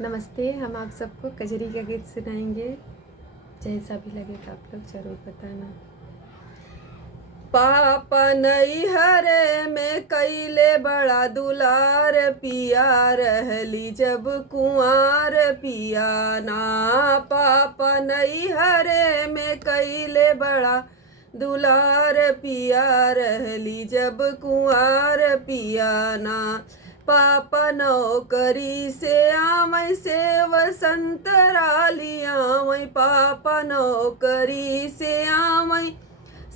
नमस्ते। हम आप सबको कजरी का गीत सुनाएंगे। जैसा भी लगेगा आप लोग ज़रूर बताना। पापा नैहरे में कैले बड़ा दुलार पिया रहली जब कुंवार पिया ना। पापा नैहरे में कैले बड़ा दुलार पिया रहली जब कुंवार पिया ना। पापा नौकरी से आमई से वसंतराली आमई। पापा नौकरी से आमई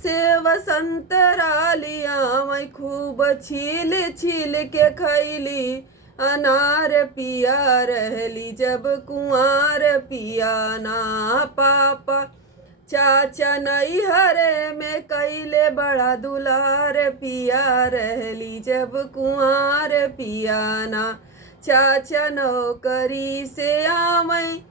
से वसंतराली आमई। खूब छील छील के खैली अनार पिया रहली जब कुंवार पिया ना। पापा चाचा नैहरे में कैले बड़ा दुलार पिया रहली जब कुंवार पिया ना। चाचा नौकरी से आमई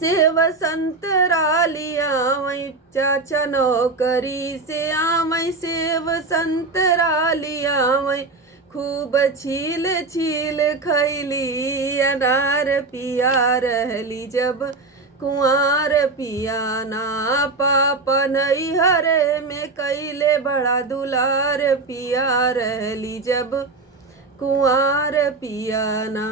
से वसंतराली आमई। चाचा नौकरी से आमई से वसंतराली आमई। खूब छील छील खैली अनार पिया रहली जब कुंवार पिया ना। पापा नैहरे में कैले बड़ा दुलार पिया रहली जब कुंवार पिया ना।